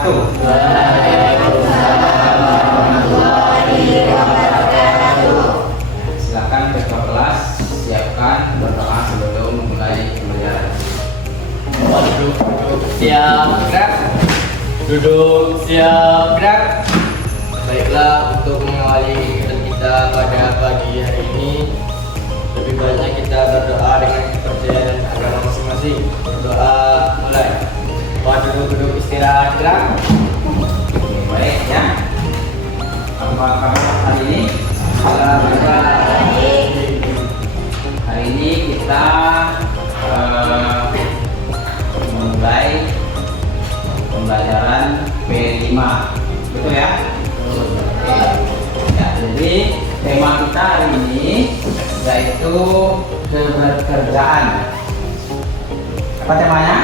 wabarakatuh. Silakan ketua kelas siapkan berdoa sebelum memulai pembelajaran. Duduk siap gerak. Duduk siap gerak. Baiklah, untuk mengawali kegiatan kita pada pagi hari ini, lebih baiknya kita berdoa dengan kepercayaan agama masing-masing. Berdoa mulai. Duduk istirahat gerak. Baik ya. Apa kabar hari ini? Alhamdulillah. Hari ini kita memulai pembelajaran P5. Betul ya? Ya, jadi tema kita hari ini yaitu kebekerjaan. Apa temanya?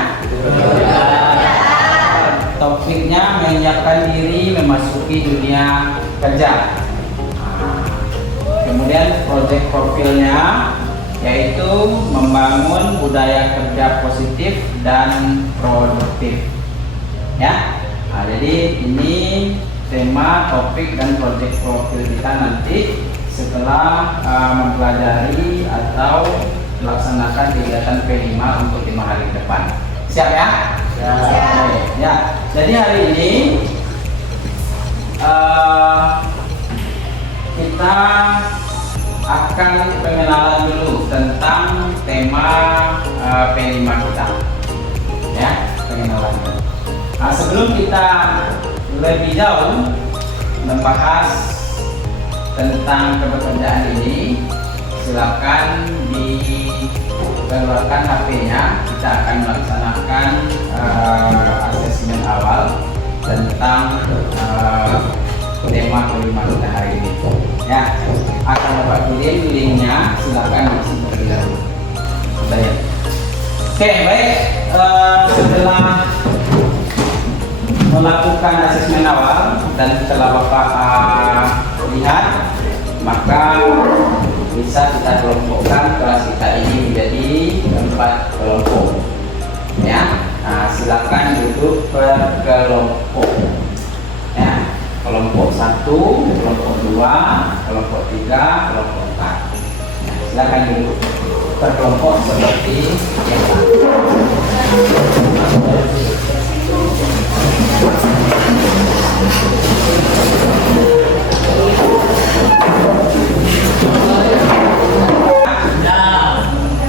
Topiknya menyiapkan diri memasuki dunia kerja. Kemudian proyek profilnya yaitu membangun budaya kerja positif dan produktif. Ya, jadi ini tema, topik, dan proyek profil kita nanti setelah mempelajari atau melaksanakan kegiatan P5 untuk 5 hari ke depan. Siap ya? Siap. Ya. Jadi hari ini kita akan pengenalan dulu tentang tema P5 kita. Ya, pengenalan. Nah, sebelum kita lebih jauh membahas tentang kebekerjaan ini, silakan dikeluarkan HP-nya. Kita akan melaksanakan asesmen awal tentang tema kelima kita hari ini. Ya, akan Bapak kirim linknya, silakan isi terlebih dahulu. Baik. Oke, baik. Setelah melakukan asesmen awal dan setelah Bapak lihat, maka bisa kita kelompokkan kelas kita ini menjadi 4 kelompok. Ya, nah, silakan duduk per kelompok. Ya, kelompok 1, kelompok 2, kelompok 3, kelompok 4. Nah, silakan duduk per kelompok seperti biasa.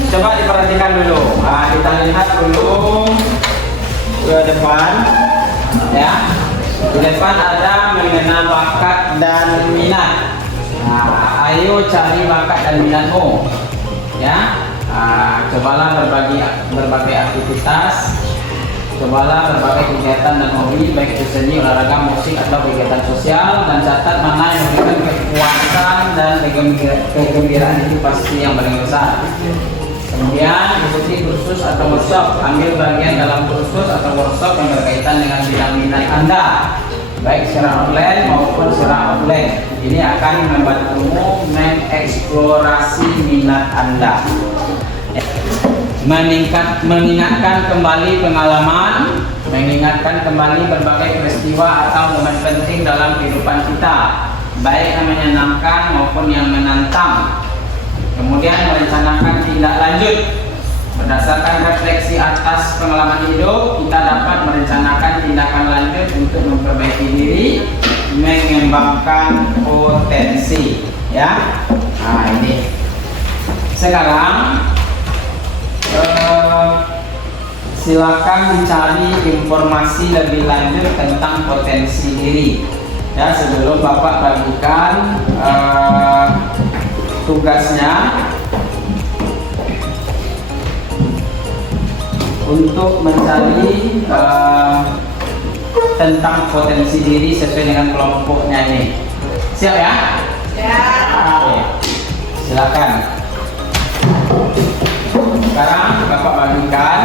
Coba diperhatikan dulu. Nah, kita lihat dulu ke depan, ya. Di depan ada mengenal bakat dan minat. Nah, ayo cari bakat dan minatmu, ya. Nah, cobalah berbagai aktivitas. Cobalah berbagai kegiatan dan hobi, baik itu seni, olahraga, musik, atau kegiatan sosial, dan catat mana yang memberikan kepuasan dan kegembiraan. Itu pasti yang paling besar. Kemudian ikuti kursus atau workshop, ambil bagian dalam kursus atau workshop yang berkaitan dengan bidang minat Anda, baik secara online maupun secara offline. Ini akan membantumu mengeksplorasi minat Anda. Mengingatkan kembali pengalaman, mengingatkan kembali berbagai peristiwa atau momen penting dalam kehidupan kita, baik yang menyenangkan maupun yang menantang. Kemudian merencanakan tindak lanjut. Berdasarkan refleksi atas pengalaman hidup, kita dapat merencanakan tindakan lanjut untuk memperbaiki diri, mengembangkan potensi. Ya, nah ini. Sekarang silakan mencari informasi lebih lanjut tentang potensi diri. Ya, sebelum Bapak bagikan tugasnya untuk mencari tentang potensi diri sesuai dengan kelompoknya ini. Siap ya? Siap. Oke. Silakan. Sekarang Bapak bagikan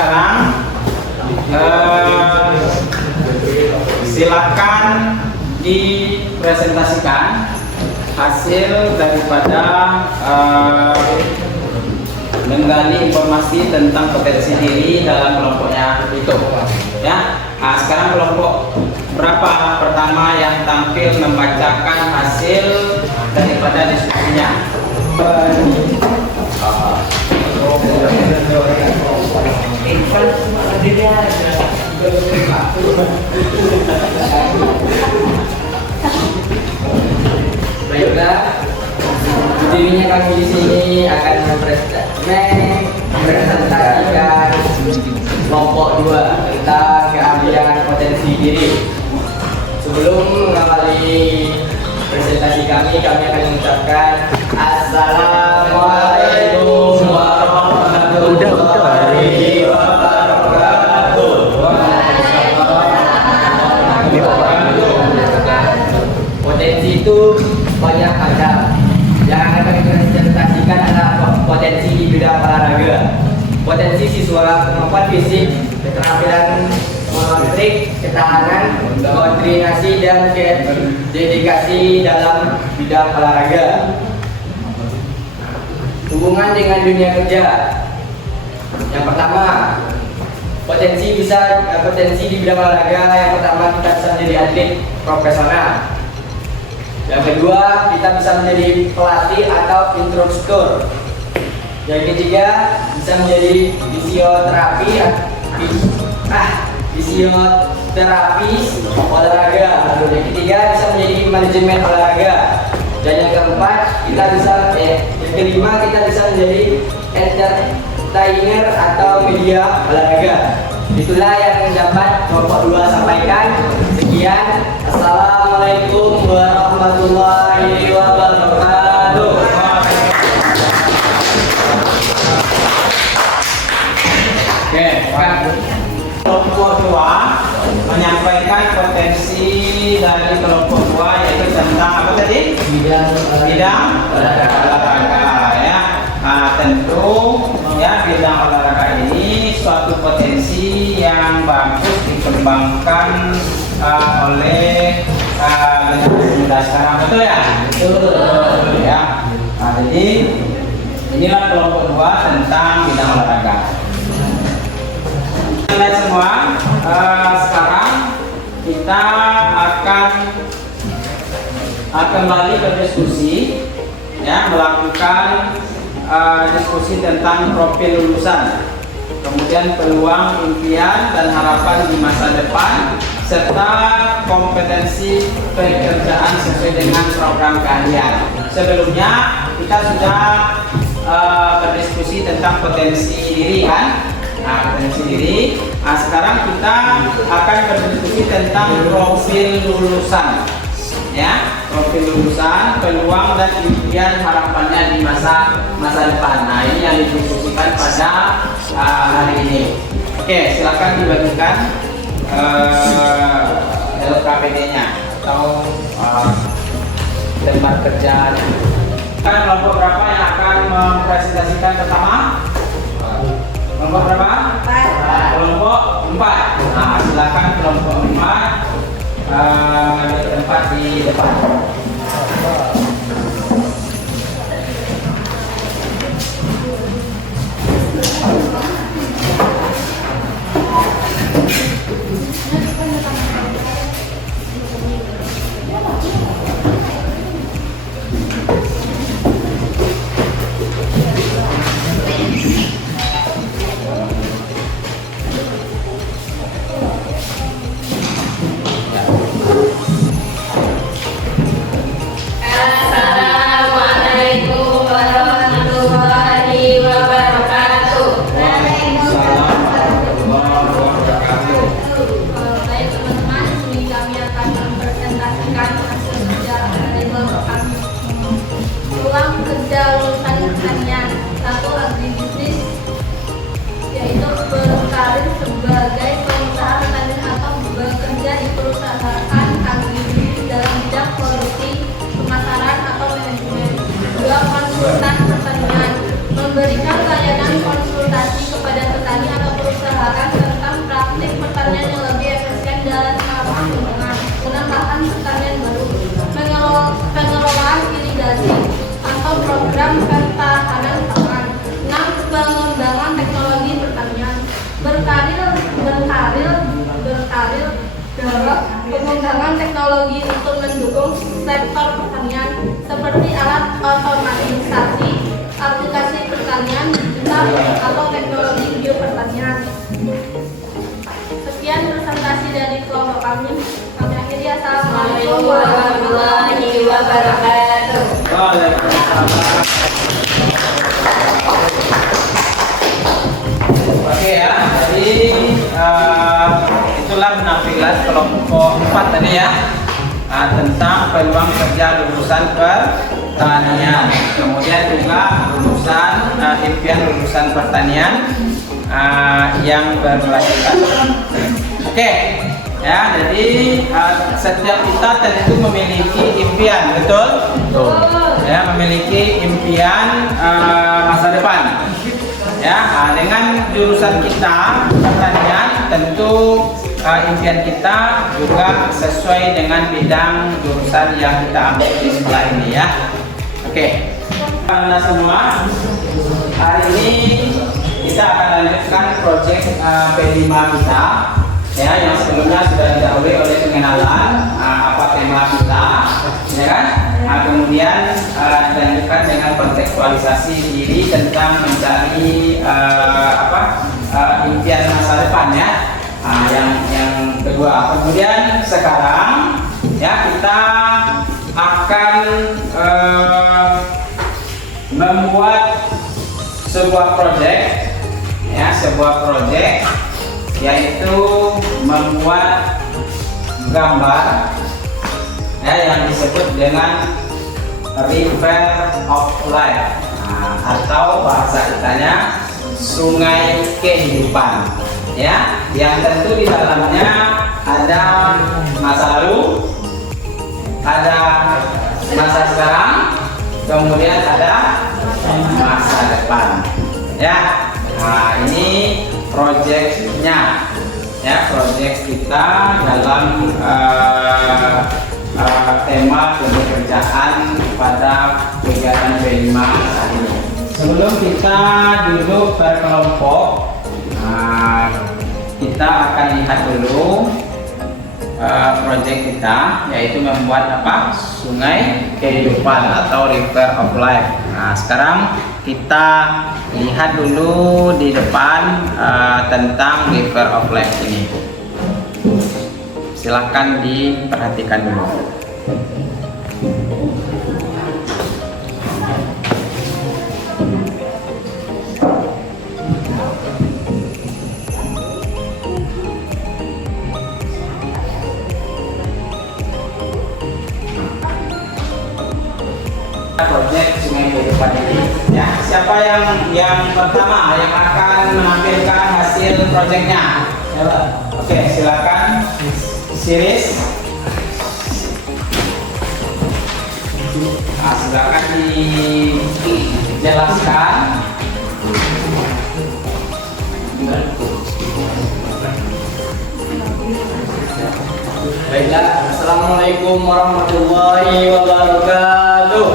sekarang silakan dipresentasikan hasil daripada menggali informasi tentang potensi diri dalam kelompoknya itu. Ya, nah, sekarang kelompok berapa pertama yang tampil membacakan hasil daripada diskusinya? Baiklah, dirinya kami di sini akan mempresentasikan kelompok 2 tentang keahlian potensi diri. Sebelum mengawali presentasi kami akan mengucapkan Assalamualaikum warahmatullahi wabarakatuh. Potensi itu banyak macam. Yang akan kami presentasikan adalah potensi di bidang olahraga, potensi siswa kemampuan fisik, keterampilan motorik, ketahanan, koordinasi, dan dedikasi dalam bidang olahraga. Hubungan dengan dunia kerja. Yang pertama, potensi di bidang olahraga. Yang pertama, kita bisa menjadi atlet profesional. Yang kedua, kita bisa menjadi pelatih atau instruktur. Yang ketiga, bisa menjadi fisioterapis olahraga. Yang ketiga, bisa menjadi manajemen olahraga. Dan yang keempat, yang kelima, kita bisa menjadi entertainer atau media olahraga. Itulah yang dapat kelompok 2 sampaikan. Sekian, Assalamualaikum warahmatullahi wabarakatuh. Oke, kelompok 2 menyampaikan potensi dari kelompok 2 yaitu tentang apa tadi? Bidang olahraga ya. Nah, tentu ya bidang olahraga ini suatu potensi yang bagus dikembangkan oleh generasi muda sekarang, betul ya? Betul ya. Nah, jadi inilah kelompok 2 tentang bidang olahraga. Lihat semua, sekarang kita akan kembali berdiskusi ya, melakukan diskusi tentang profil lulusan, kemudian peluang, impian, dan harapan di masa depan, serta kompetensi pekerjaan sesuai dengan program keahlian. Sebelumnya kita sudah berdiskusi tentang potensi diri kan? Nah, potensi diri. Nah, sekarang kita akan berdiskusi tentang profil lulusan. Ya, profil lulusan, peluang dan impian harapannya di masa depan. Nah, ini yang didiskusikan pada hari ini. Oke, silakan dibagikan LKPD-nya atau tempat kerja. Kan kelompok berapa yang akan mempresentasikan pertama? Kelompok berapa? 4. Kelompok 4. Nah, silakan kelompok 4 ambil tempat di depan. Memberikan layanan konsultasi kepada petani atau perusahaan pengembangan teknologi untuk mendukung sektor pertanian seperti alat otomatisasi, aplikasi pertanian digital, atau teknologi biopertanian. Sekian presentasi dari kelompok kami. Kami akhiri. Assalamualaikum warahmatullahi wabarakatuh. Oke ya, jadi itulah penampilan kelompok 4 tadi ya, tentang peluang kerja lulusan pertanian. Kemudian juga impian lulusan pertanian yang berkelanjutan. Oke ya, jadi setiap kita tentu memiliki impian, betul? Ya, memiliki impian masa depan. Ya, dengan jurusan kita pertanian, tentu impian kita juga sesuai dengan bidang jurusan yang kita ambil di sekolah ini ya. Oke, karena semua hari ini kita akan lanjutkan proyek P5 kita ya, yang sebelumnya sudah didahului oleh pengenalan apa tema kita, ya kan? Kemudian dilanjutkan dengan kontekstualisasi diri tentang mencari impian masa depan ya. Yang kedua, kemudian sekarang ya kita akan membuat sebuah proyek ya, yaitu membuat gambar ya, yang disebut dengan River of Life, atau bahasa kitanya sungai kehidupan ya, yang tentu di dalamnya ada masa lalu, ada masa sekarang, kemudian ada masa depan ya. Ini proyeknya ya, proyek kita dalam tema pekerjaan pada kegiatan P5 saat ini. Sebelum kita duduk berkelompok, kita akan lihat dulu proyek kita, yaitu membuat sungai kehidupan atau River of Life. Sekarang kita lihat dulu di depan tentang River of Life ini. Silahkan diperhatikan dulu. Proyek sungai kehidupan ini ya, siapa yang pertama yang akan menampilkan hasil proyeknya? Oke, silakan Siris. Silakan dijelaskan. Baiklah, Assalamualaikum warahmatullahi wabarakatuh.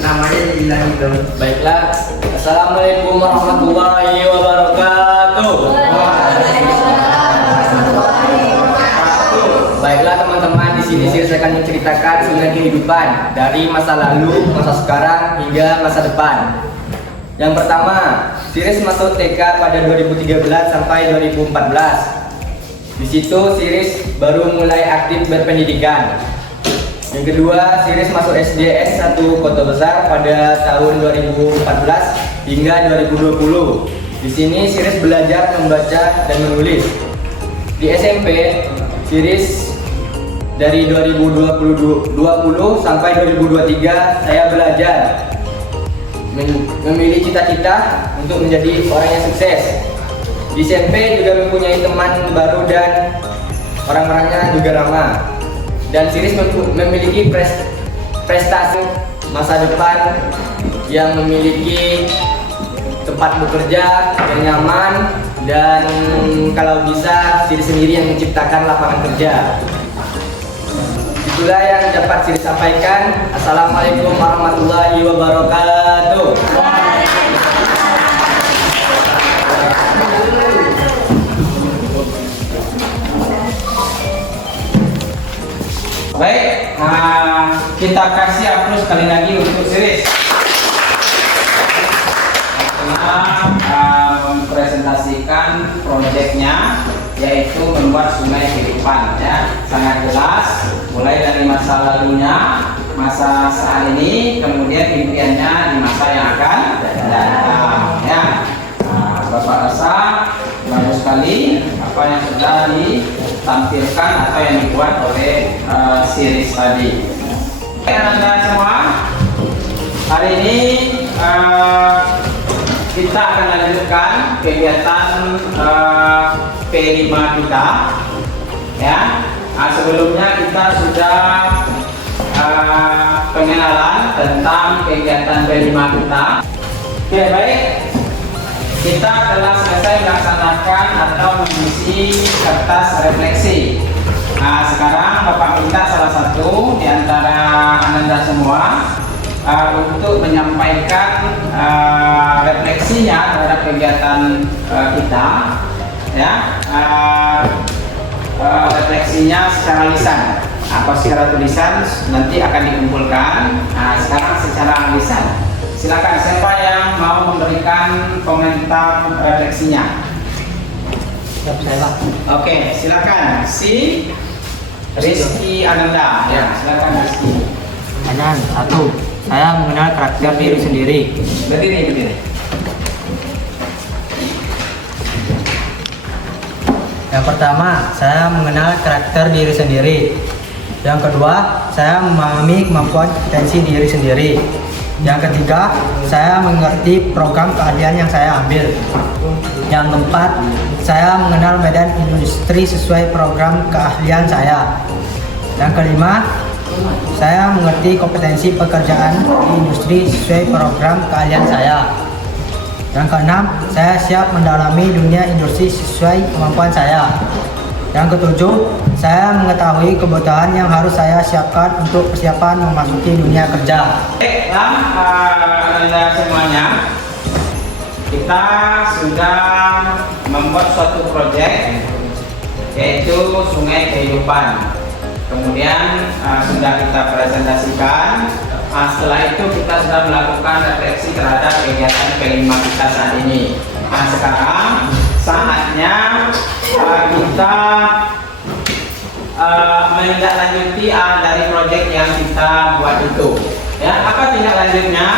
Namanya dibilangin dong. Baiklah, Assalamualaikum warahmatullahi wabarakatuh. Baiklah teman-teman, di sini saya akan menceritakan sungai kehidupan dari masa lalu, masa sekarang hingga masa depan. Yang pertama, Siris masuk TK pada 2013 sampai 2014. Di situ Siris baru mulai aktif berpendidikan. Yang kedua, Siris masuk SDN 1 Kota Besar pada tahun 2014 hingga 2020. Di sini Siris belajar membaca dan menulis. Di SMP, Siris dari 2020 sampai 2023 saya belajar memilih cita-cita untuk menjadi orang yang sukses. Di SMP juga mempunyai teman baru dan orang-orangnya juga ramah. Dan Siris memiliki prestasi masa depan yang memiliki tempat bekerja yang nyaman, dan kalau bisa Siris sendiri yang menciptakan lapangan kerja. Itulah yang dapat Siris sampaikan. Assalamualaikum warahmatullahi wabarakatuh. Baik, kita kasih aplaus sekali lagi untuk Siris. Mempresentasikan proyeknya, yaitu membuat sungai kehidupan, ya. Sangat jelas, mulai dari masa lalunya, masa saat ini, kemudian impiannya di masa yang akan datang, ya. Bapak rasa bagus sekali apa yang sudah ditampilkan atau yang dibuat oleh Siris tadi. Anda semua, hari ini kita akan lanjutkan kegiatan P5 kita, ya. Sebelumnya kita sudah pengenalan tentang kegiatan P5 kita. Oke, baik. Kita telah selesai melaksanakan atau mengisi kertas refleksi. Sekarang Bapak minta salah satu di antara Anda semua untuk menyampaikan refleksinya terhadap kegiatan kita, ya. Refleksinya secara lisan atau secara tulisan nanti akan dikumpulkan. Sekarang secara lisan. Silakan, siapa yang mau memberikan komentar refleksinya? Saya Pak. Oke, silakan. Si Rizky Ananda. Ya, silakan Rizky. Anan, 1. Saya mengenal karakter diri sendiri. Berdiri. Yang pertama, saya mengenal karakter diri sendiri. Yang kedua, saya memahami kemampuan potensi diri sendiri. Yang ketiga, saya mengerti program keahlian yang saya ambil. Yang keempat, saya mengenal medan industri sesuai program keahlian saya. Yang kelima, saya mengerti kompetensi pekerjaan di industri sesuai program keahlian saya. Yang keenam, saya siap mendalami dunia industri sesuai kemampuan saya. Yang ketujuh, saya mengetahui kebutuhan yang harus saya siapkan untuk persiapan memasuki dunia kerja. Anda semuanya, kita sudah membuat suatu proyek, yaitu Sungai Kehidupan. Kemudian sudah kita presentasikan. Setelah itu kita sudah melakukan refleksi terhadap kegiatan P5 kita saat ini. Sekarang saatnya kita menindaklanjuti dari proyek yang kita buat itu. Ya, apa tindak lanjutnya?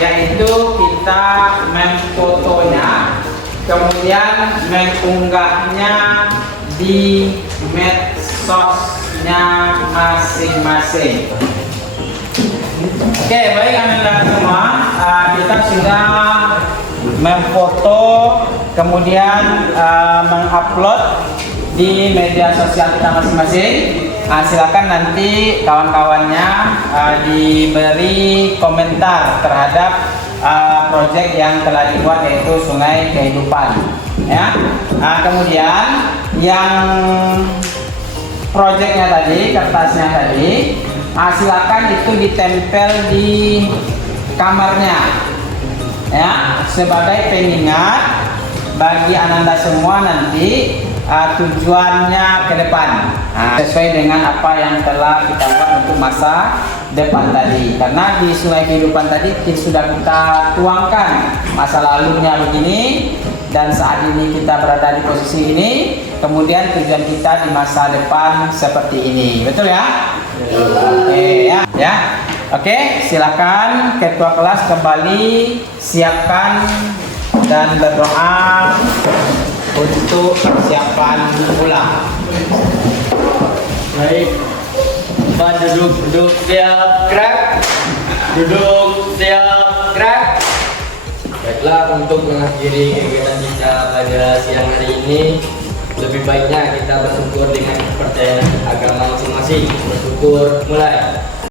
Yaitu kita memfotonya, kemudian mengunggahnya di medsosnya masing-masing. Oke, baik Anda semua, kita sudah memfoto, kemudian mengupload di media sosial kita masing-masing. Silakan nanti kawan-kawannya diberi komentar terhadap proyek yang telah dibuat, yaitu Sungai Kehidupan, ya. Kemudian yang proyeknya tadi, kertasnya tadi, silakan itu ditempel di kamarnya, ya, sebagai pengingat bagi Ananda semua nanti tujuannya ke depan, sesuai dengan apa yang telah kita buat untuk masa depan tadi. Karena di Sungai Kehidupan tadi sudah kita tuangkan masa lalunya begini, dan saat ini kita berada di posisi ini, kemudian tujuan kita di masa depan seperti ini. Betul ya? Oke, ya. Oke, silakan ketua kelas kembali siapkan dan berdoa untuk persiapan ulang. Baik, Pak, duduk siap gerak. Duduk siap gerak. Baiklah, untuk mengakhiri kegiatan kita pada siang hari ini, lebih baiknya kita bersyukur dengan kepercayaan agama masing-masing. Bersyukur mulai.